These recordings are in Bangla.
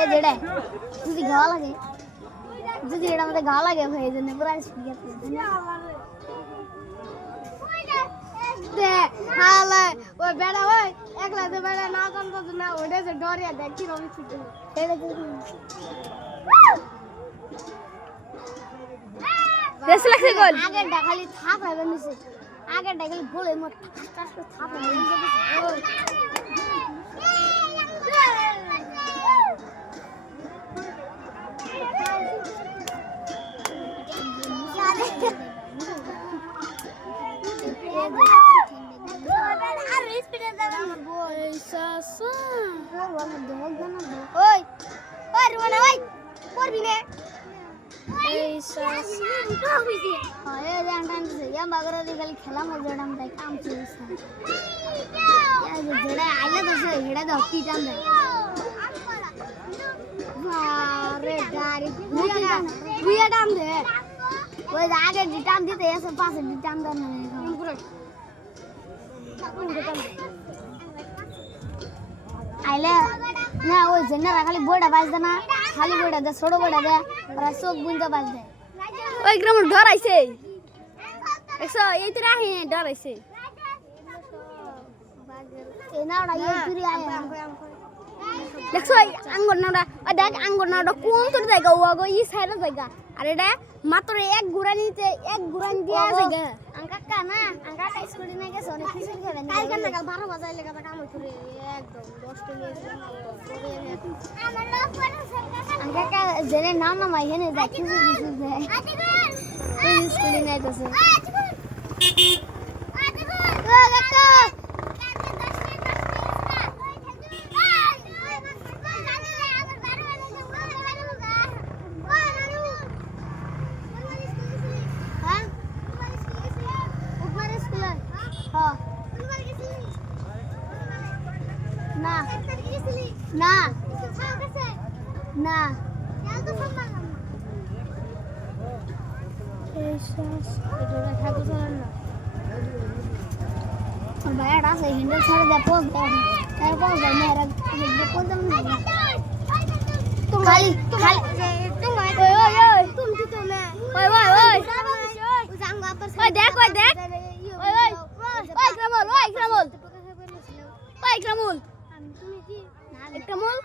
এ যেটা যদি ঘা লাগে যদি এটা আমাদের ঘা লাগে ভাই এই জন্য পুরো স্পিড দে হালা ওই বেড়া ওই একলা দে বেড়া না জানতো না ওটা যে ডরিয়া দেখ কি রবি ছুটে এটা রেস লাগছে গোল আগে খালি থাপ হবে নিচে আগে খালি গোলে মত টাস থাপ হবে খেলা মজা কাম চলছে আইলে তো হেড়ে দাও কি টান দেয় বুয়া টান দে ওই আগে টান দিতে এসে পাশে টান দেন আইলে না ওই জেনারা খালি বইটা বাজতে না খালি বইটা দে ছোট বইটা দে ওরা চোখ বুনতে বাজতে ওই গ্রামের ডর আইছে একশো এই তো রাহি ডর আইছে দেখছো আঙ্গুর নাওটা দেখ আঙ্গুর নাওটা কোন তোর জায়গা ওগো ই সাইডের জায়গা আর এটা মাত্র এক গুড়ানি দিয়া জায়গা কাকা না কাকা স্কুলে না গেছে অনেক কিছু করে কাল কাল 12 বাজায় লাগা কাম করে একদম 10 টা নিয়ে আমার লোক পড়ছে কাকা জেনে নাম না মাই হেনে যা কিছু কিছু দেয় ওই স্কুলে নাই গেছে না না ভাইয়াটা আছে হ্যান্ডেল ছাড়ে দেয় পোজ দেয় তার পোজ দেয় মেয়েরা পোজ দেয় না খালি খালি ওই ওই ওই তুমি তো না ওই ওই ওই ওই দেখ ওই ওই ওই গ্রামল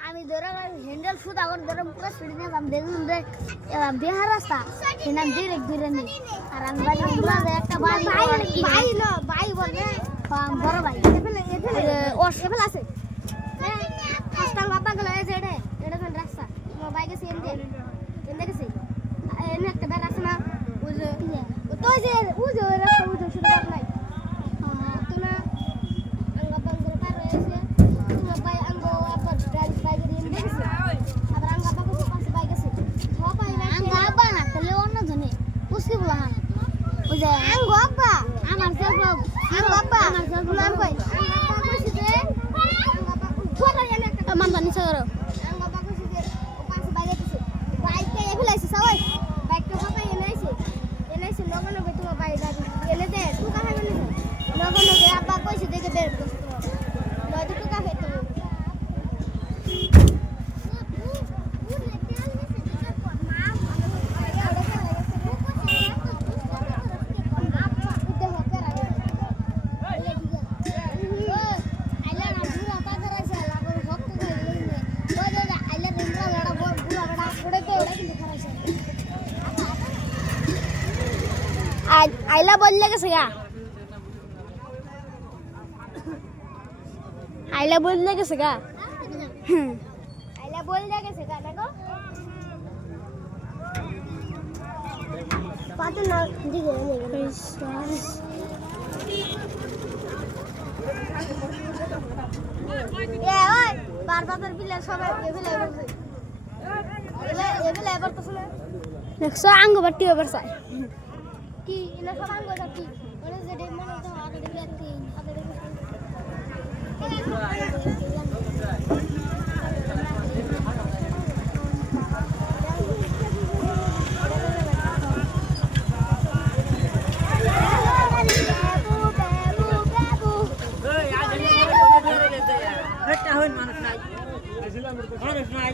আমি ধরে হ্যান্ডেল শুধু আগর ধরে পুরো স্পিড নিয়ে আমি দেখুন রে বিহার রাস্তা সেনা ডিরেক্ট ধরে নি আর আমি বাড়ি উড়া একটা বাড়ি ভাই না ভাই বলে বড় ভাই ও সেফেল আছে ফার্স্ট টাইম বাবা গেল এই যে এটা কোন রাস্তা আমার বাইক আছে এন্ডে গেছে এনে একটা বের আছে না ওই যে তো যে ওই যে রাস্তা ওই যে শুধু বাপ নাই তুমি আঙ্গা বাঙ্গল পার হয়েছে তুমি ভাই আঙ্গো আবার গাড়ি বাইক এনে গেছে আবার আঙ্গা বাবা কো পাশে বাইক আছে সবাই আঙ্গা আব্বা না তাহলে অন্য জনে পুষ্কি বলা হ্যাঁ ওই যে আঙ্গো আব্বা আমার সেলফ আঙ্গো আব্বা আমার সেলফ নাম কই আঙ্গা আব্বা কইছে যে আঙ্গা আব্বা ছোট জানে একটা মানবা নিচে করো আঙ্গা আব্বা কইছে যে ও পাশে বাইক আছে বাইকটা এফলাইছে সবাই বাইকটা সবাই এনাইছে লগন হবে তোমার বাইক গাড়ি এনে দে তুই কাহে বলে লগন হবে আব্বা কইছে দেখে বের করতে নয়তো তুই কাহে তো আইলা বললে গেছে গা আইলা বললে গেছে গা আইলা বল গেছে গা দেখো পাতে না দিকে এ ওই বারবার বিলে সবাই এবিলে বলছে এবিলে এবার তো শুনে দেখছো আঙ্গ বাটি ওভার চাই কি ইনা সব আঙ্গ বাটি ওরে যে ডে মানে তো আগে দেখি আতি আগে মানুষ নাই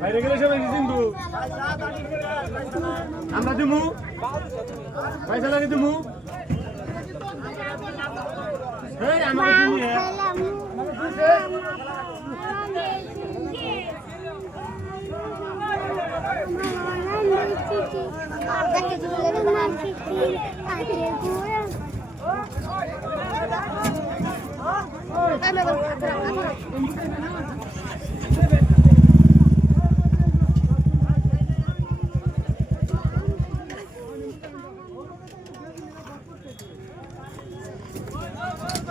বাইরে গেলে সবাই কিন্তু আমরা দিমু পয়সা লাগে দিমু এই আমাকে দিমু